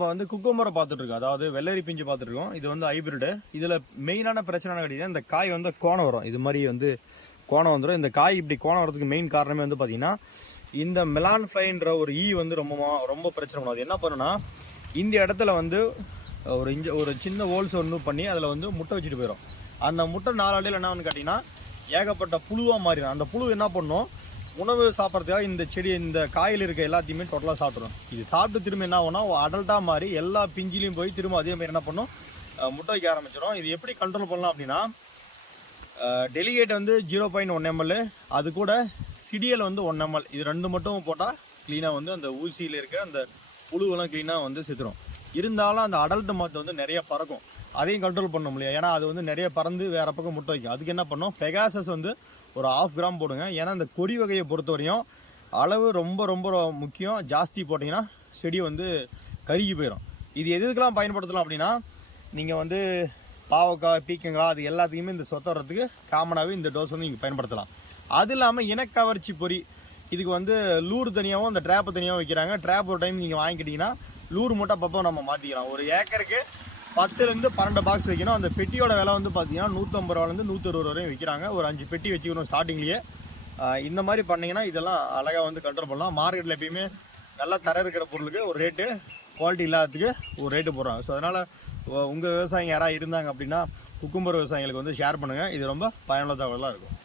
நம்ம வந்து குக்கும்பரை பார்த்துட்டு இருக்கோம், அதாவது வெள்ளரி பிஞ்சு பார்த்துட்டு இருக்கோம். இது வந்து ஹைபிரிடு. இதில் மெயினான பிரச்சனை கேட்டீங்கன்னா இந்த காய் வந்து கோணம் வரும். இது மாதிரி வந்து கோணம் வந்துடும். இந்த காய் இப்படி கோணம் வரதுக்கு மெயின் காரணமே வந்து பார்த்தீங்கன்னா இந்த மெலான் ஃப்ளைன்ற ஒரு வந்து ரொம்ப பிரச்சனை பண்ணும். என்ன பண்ணுன்னா இந்த இடத்துல வந்து ஒரு சின்ன ஹோல்ஸ் ஒன்று பண்ணி அதில் வந்து முட்டை வச்சுட்டு போயிடும். அந்த முட்டை நாளடையில் என்ன ஒன்று கேட்டிங்கன்னா ஏகப்பட்ட புழுவாக மாறிடும். அந்த புழு என்ன பண்ணும், உணவு சாப்பிட்றதுக்காக இந்த செடி இந்த காயில் இருக்க எல்லாத்தையுமே டோட்டலாக சாப்பிட்றோம். இது சாப்பிட்டு திரும்ப என்ன ஆகும்னா அடல்ட்டாக மாறி எல்லா பிஞ்சிலையும் போய் திரும்ப அதேமாதிரி என்ன பண்ணும், முட்டை வைக்க ஆரம்பிச்சிடும். இது எப்படி கண்ட்ரோல் பண்ணலாம் அப்படின்னா டெலிகேட் வந்து 0.1 ml, அது கூட சிடிஎல் வந்து 1 ml, இது ரெண்டு மட்டும் போட்டால் க்ளீனாக வந்து அந்த ஊசியில் இருக்க அந்த புழுவெல்லாம் க்ளீனாக வந்து செத்துரும். இருந்தாலும் அந்த அடல்ட் மாத்து வந்து நிறைய பறக்கும், அதையும் கண்ட்ரோல் பண்ண முடியாது. ஏன்னா அது வந்து நிறைய பறந்து வேறு பக்கம் முட்டை வைக்கும். அதுக்கு என்ன பண்ணும், பெகாசஸ் வந்து ஒரு 1/2 கிராம் போடுங்க. ஏன்னா இந்த கொடி வகையை பொறுத்த வரையும் அளவு ரொம்ப ரொம்ப முக்கியம். ஜாஸ்தி போட்டிங்கன்னா செடி வந்து கருகி போயிடும். இது எதுக்கெல்லாம் பயன்படுத்தலாம் அப்படின்னா நீங்கள் வந்து பாவக்காய் பீக்கங்காய் அது எல்லாத்துக்குமே இந்த சொத்தை வர்றதுக்கு காமனாகவே இந்த டோஸ் வந்து நீங்கள் பயன்படுத்தலாம். அது இல்லாமல் இனக்கவர்ச்சி பொறி இதுக்கு வந்து லூர் தனியாகவும் அந்த ட்ராப்பு தனியாகவும் வைக்கிறாங்க. ட்ராப் ஒரு டைம் நீங்கள் வாங்கிக்கிட்டிங்கன்னா லூர் மூட்டை பப்போ நம்ம மாற்றிக்கலாம். ஒரு ஏக்கருக்கு 10லேருந்து 12 பாக்ஸ் வைக்கணும். அந்த பெட்டியோட விலை வந்து பார்த்தீங்கன்னா 150 ரூபாலேருந்து 160 வரையும் விற்கிறாங்க. ஒரு 5 பெட்டி வச்சுக்கணும் ஸ்டார்டிங்லேயே. இந்த மாதிரி பண்ணிங்கன்னா இதெல்லாம் அழகாக வந்து கண்ட்ரோல் பண்ணலாம். மார்க்கெட்டில் எப்பயுமே நல்லா தர இருக்கிற பொருளுக்கு ஒரு ரேட்டு, குவாலிட்டி இல்லாததுக்கு ஒரு ரேட்டு போடுறாங்க. ஸோ அதனால் உங்கள் விவசாயிங்க யாராவது இருந்தாங்க அப்படின்னா குக்கும்பர் விவசாயிகளுக்கு வந்து ஷேர் பண்ணுங்கள். இது ரொம்ப பயனுள்ள தகவலாக இருக்கும்.